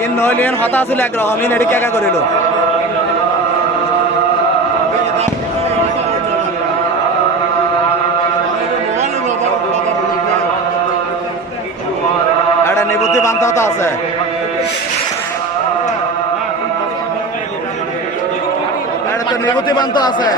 In নইলেন হতা ছিল একরকম in এটি কেকা করিল একটা নিবুতি বান্ধ হতা আছে একটা তো নিবুতি বান্ধ আছে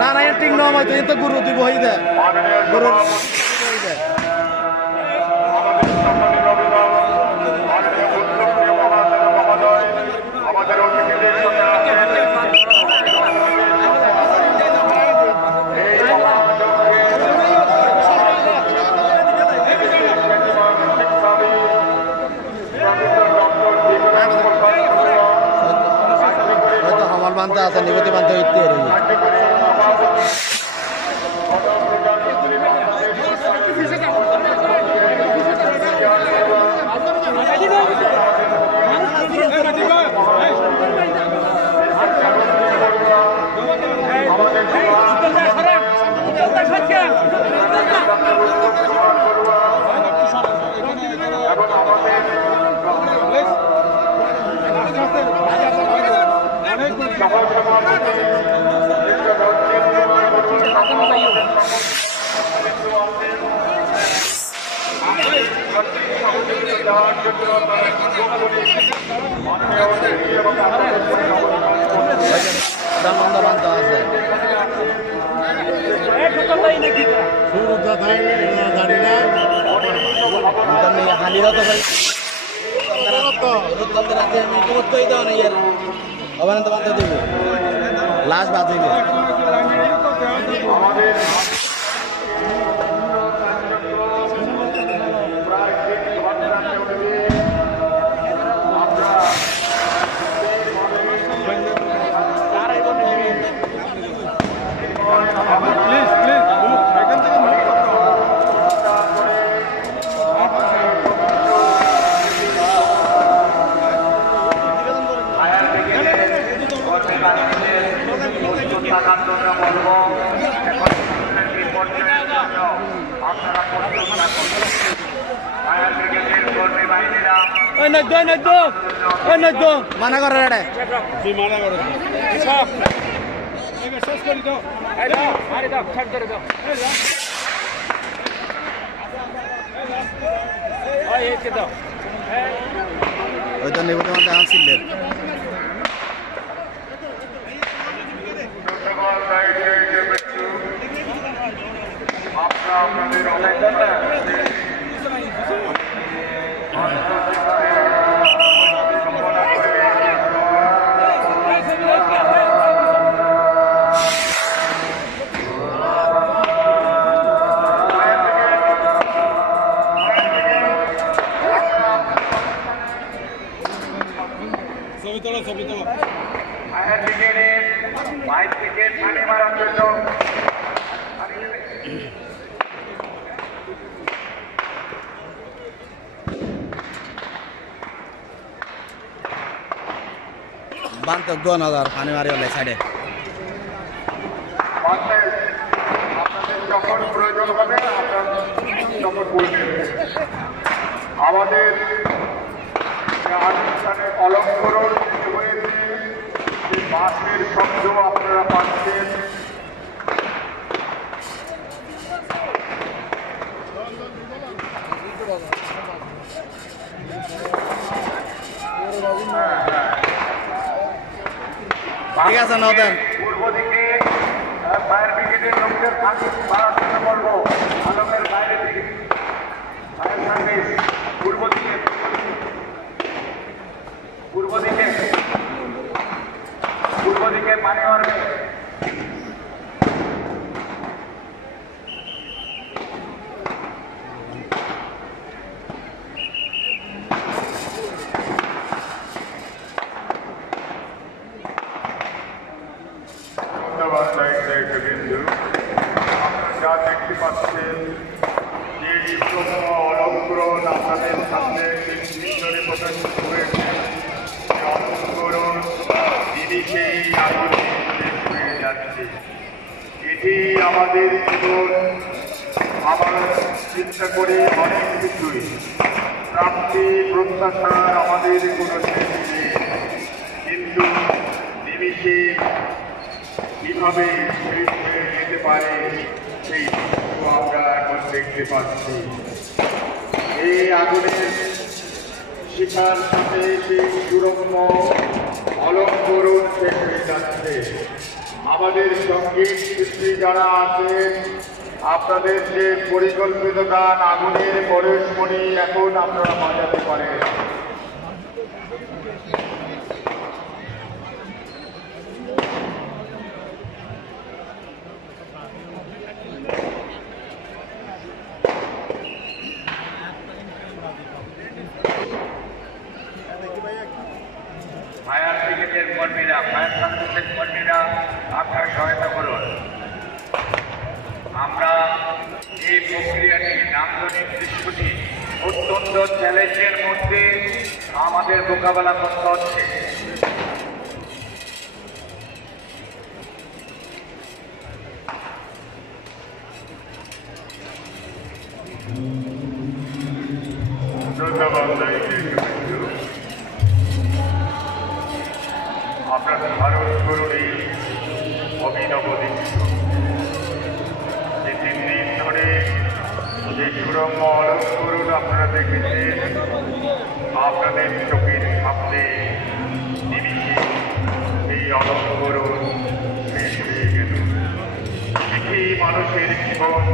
না না ঠিক নয় তুই তো গুরু তুই বহি দে গুরু বহি দে হয়তো হামাল বানতে আছে নিগতি বানতে হইতে লাশ বাঁচিবে মানা করে মানা করে ওইটা নেব তোমার দেখা ছিলেন বান্ধব 2000 পানি মারি হলে সাইডে যখন প্রয়োজন হবে তখন বলবেন আমাদের অনুষ্ঠানে অলঙ্করণ হয়েছে বাসের শব্দ আপনারা পাচ্ছেন ঠিক আছে নাও দেন। পূর্ব দিকে ফায়ার ব্রিগেডের লোকদের থাকি বাড়াতে বলবো আলোকের বাইরে দিকে ফায়ার সার্ভিস পূর্ব দিকে পূর্ব দিকে পূর্ব দিকে পানি মারবে। ধন্যবাদ বিন্দু। আপনারা যা দেখতে পাচ্ছেন যে অলঙ্করণ আপনাদের সামনে নির্বাচনে প্রদর্শিত হয়েছে, যে অলঙ্করণ জিনিসেই আগুনে শেষ হয়ে যাচ্ছে। এটি আমাদের জীবন আবার চিন্তা করে অনেক কিছুই প্রাপ্তি প্রত্যাশার আমাদের কোনো শেষ নেই, কিন্তু নিমিষে কিভাবে শেষ হয়ে যেতে পারে সেই দৃশ্য আমরা এখন দেখতে পাচ্ছি। এই আগুনের শিখার সাথে সেই সুরম্য অলঙ্করণ শেষ হয়ে যাচ্ছে। আমাদের সঙ্গীত শিল্পী যারা আছেন, আপনাদের যে পরিকল্পিত গান আগুনের পরশমণি এখন আপনারা বাজাতে পারেন। ফায়ার ব্রিগেডের কর্মীরা, ফায়ার সার্ভিসের কর্মীরা আপনার সহায়তা করুন। আমরা এই প্রক্রিয়াটি নান্দনিক দৃশ্যটি অত্যন্ত চ্যালেঞ্জের মধ্যে আমাদের মোকাবেলা করতে হচ্ছে। ধন্যবাদ। আপনার ধারণ করুন এই অভিনব দৃশ্য, যে 3 দিন ধরে যে সুরম্য অলঙ্করণ আপনারা দেখেছেন, আপনাদের চোখের সামনে নিমিষে এই অলঙ্করণ শেষ হয়ে গেল। এটি মানুষের জীবন,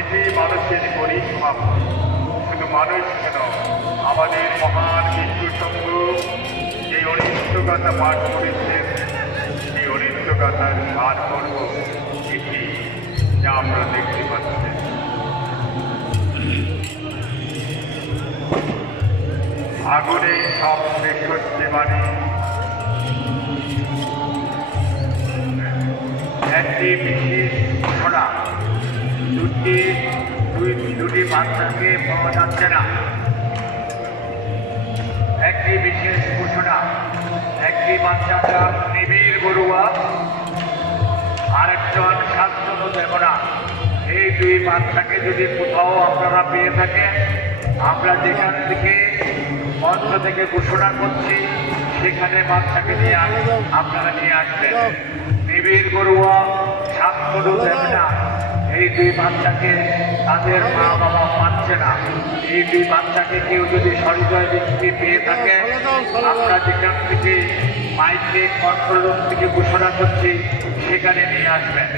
এটি মানুষের পরিশ্রম। শুধু মানুষ কেন, আমাদের মহান বিষ্ণুসঙ্গ যে অনিত্যগাথা পাঠ করেছেন, সেই অনিত্যগাথার গান করব এটি যা আপনারা দেখতে পাচ্ছেন। আগুনে সব শেষ হচ্ছে মানে একটি বিশেষ ঘটনা, দুটি বাচ্চাকে পাওয়া যাচ্ছে না। একটি বিশেষ ঘোষণা, একটি বাচ্চাটা নিবিড় বড়ুয়া, আরেকজন শান্তনু দেবনা। এই 2 বাচ্চাকে যদি কোথাও আপনারা পেয়ে থাকেন, আমরা যেখান থেকে মঞ্চ থেকে ঘোষণা করছি সেখানে বাচ্চাকে নিয়ে আপনারা নিয়ে আসবেন। নিবিড় বড়ুয়া, শান্তনু দেবনা, এই 2 বাচ্চাকে তাদের মা বাবা পাচ্ছে না। এই 2 বাচ্চাকে কেউ যদি সহৃদয় ব্যক্তি পেয়ে থাকে, আমরা যেখান থেকে মাইকে কন্ট্রোল রুম থেকে ঘোষণা করছি সেখানে নিয়ে আসবেন।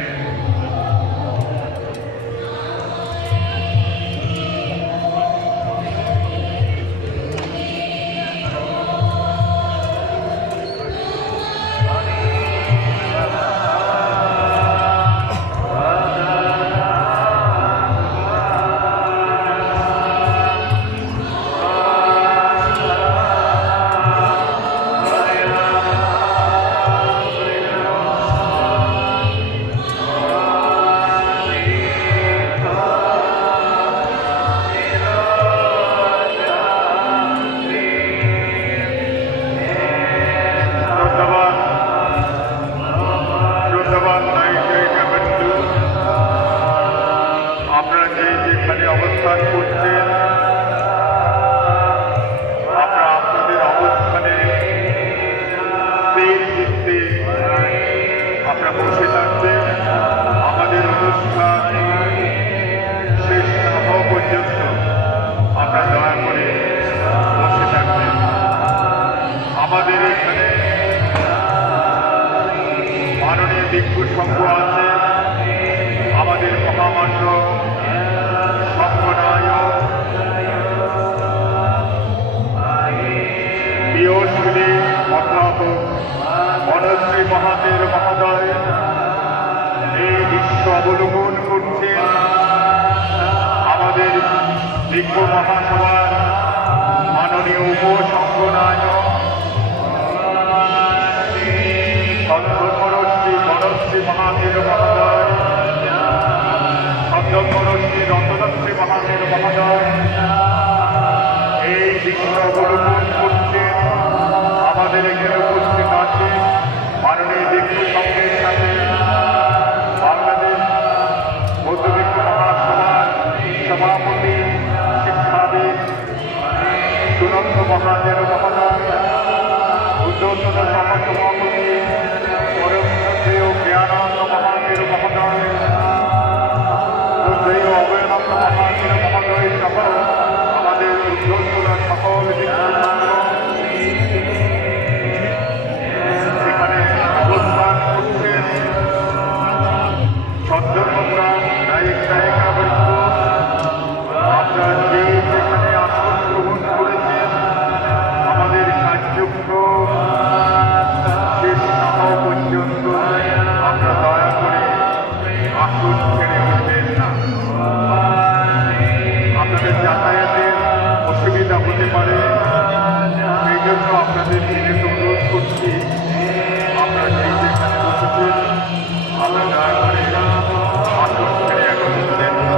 অবস্থান করছেন, আমরা আপনাদের অবস্থানে স্থির চিত্তে আপনারা বসে থাকবেন। আমাদের অনুষ্ঠান শেষ না হওয়া পর্যন্ত আপনারা দয়া করে বসে থাকবেন। আমাদের এখানে ভিক্ষু সংঘ আছে, আমাদের মহামান্য সংঘনায়ক প্রিয়শ্রী অধ্যাপক মনশ্রী মহাতের মহোদয় এই দৃশ্য অবলোকন করছেন। আমাদের ভিক্ষু মহাসভার মাননীয় উপসংঘনায়ক সদ্যমরশ্রী মনশ্রী মহাতের মহোদয়, সদ্যমরশ্রী রতনশ্রী মহাতের মহোদয় এই দৃশ্য অবলোকন করছেন। আমাদের এখানে উপস্থিত আছে মাননীয় ভিক্ষু সংঘের সাথে বাংলাদেশ বৌদ্ধ ভিক্ষু মহাসভার সভাপতি শিক্ষাবিদ সুনন্দ মহাজের মহোদয়, উদ্যোতন সহসভাপতি পরমশ্রী জ্ঞানন্দ মহাজের মহোদয়, শ্রদ্ধেয় অভয়ানন্দ মহাজের মহোদয় সহ আমাদের উদ্যোতন সকল এখানে অবস্থান করছেন। ছদ্মপ্রাণ নায়ক নায়িকাবৃন্দ, আপনারা যে যেখানে আসন গ্রহণ করেছেন, আমাদের কার্যক্রম শেষ না হওয়া পর্যন্ত আমরা দয়া করে আসন ছেড়ে উঠবেন না। আপনাদের যাতায়াতের অসুবিধা হতে পারে, সেই জন্য আপনাদের বিনীত অনুরোধ করছি, আপনারা যে যেখানে বসেছেন আমরা দয়া করে আসন ছেড়ে এখন উঠবেন না।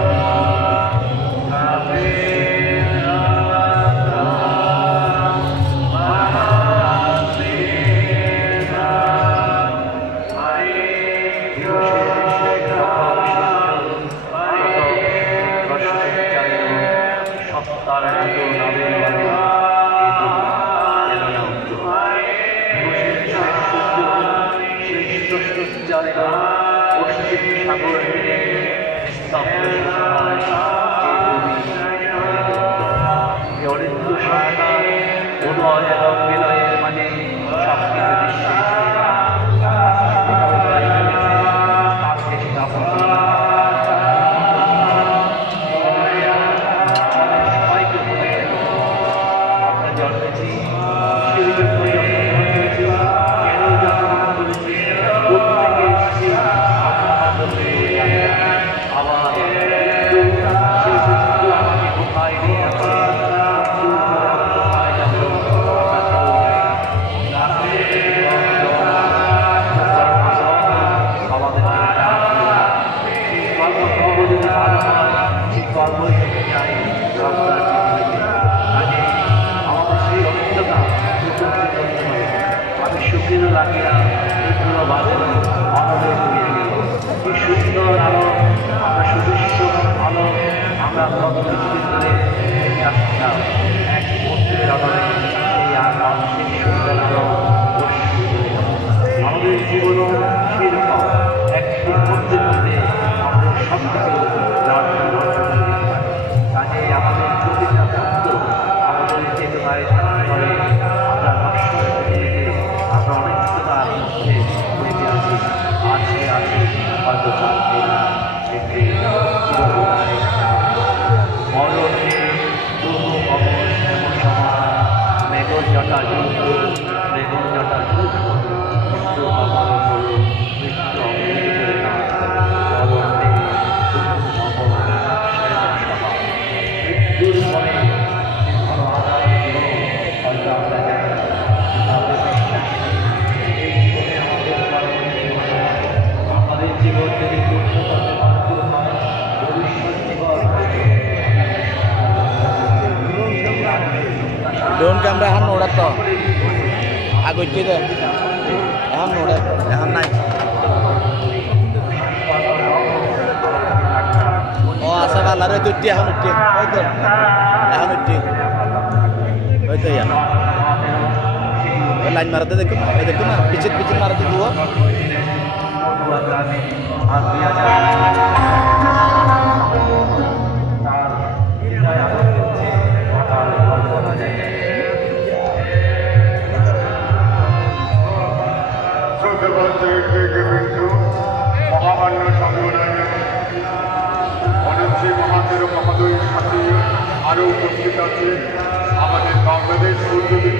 আমাদের জীবন সেরকম একটি পদ্ধতিতে আমাদের সব কিছু কাজে আমাদের প্রতিটা তত্ত্ব আমাদের চেতনায় থাকতে পারে। আমরা নশ্বর পৃথিবীতে আমরা অনেকটার মধ্যে বেঁচে আছি, আছি হয়তো জানতে না একটি চিরকাল মরণে তবু অমর শ্যাম সমান মেঘ জটা যুদ্ধ মেঘ জটা যুদ্ধ মৃত্যু অমর হল মৃত্যু অমৃত করে না মরণে তবু অমর শ্যাম সমান মৃত্যুর পরে কোনো আদায় হয়তো আমরা জানি না, তাহলে এই জীবনে আমাদের জীবন যদি পূর্ণতাতে ভরপুর হয়, ভবিষ্যৎ জীবন ড্রোন ক্যামেরা এখন নোড়া তো আগতে দে এখন নোড়া এখন নাই। ও আছে ভালো উঠি এখন উঠি ওই তো এখন উঠি ওই তো ইয়া লাইন মারাতে দেখো না পিছিয়ে মারাতে দিব। So the one day,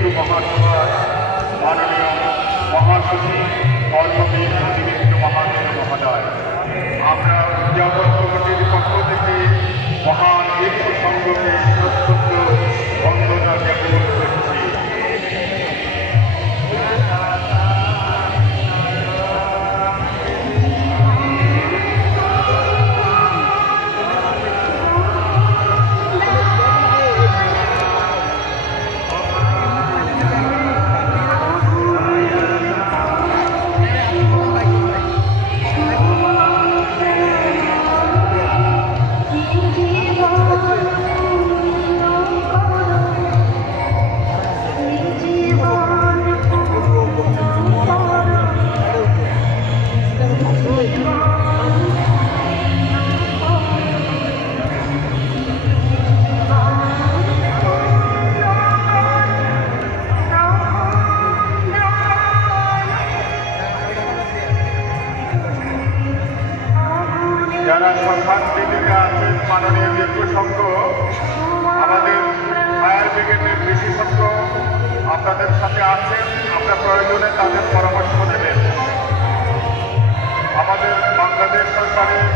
Hindu মহাসভার মাননীয় মহাসচিব কর্মবীর অধিবেশন মহাশয় মহোদয়, আমরা উদযাপন কমিটির পক্ষ থেকে মহান হিন্দু সংঘকে প্রত্যক্ষ বন্দনা জ্ঞাপন করছি। যারা শতাব্দী থেকে আছেন মাননীয় বিজ্ঞ সংঘ, আমাদের ফায়ার ব্রিগেডের বিশেষজ্ঞ আপনাদের সাথে আছেন, আমরা প্রয়োজনে তাদের পরামর্শ নেবেন। আমাদের বাংলাদেশ সরকারের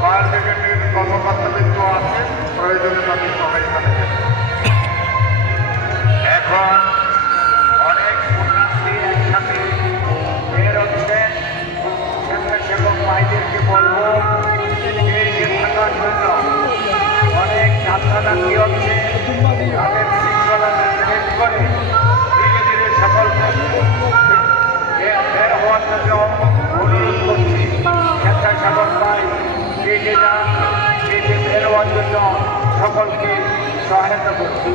ফায়ার ব্রিগেডের কর্মকর্তাবৃন্দ আছেন, প্রয়োজনে তাদের সহায়তা নেবেন। এখন অনেক পুণ্যার্থী একসাথে বের হচ্ছেন, স্বেচ্ছাসেবক ভাইদেরকে বলবো থাকার জন্য। অনেক যাত্রাযাত্রী হচ্ছে, তাদের শৃঙ্খলা মেনটেন করে ধীরে ধীরে সকলকে বের হওয়ার জন্য অনুরোধ করছি। স্বেচ্ছাসেবক ভাই বেঁচে যান, বেঁচে বের হওয়ার জন্য সকলকে সহায়তা করছি।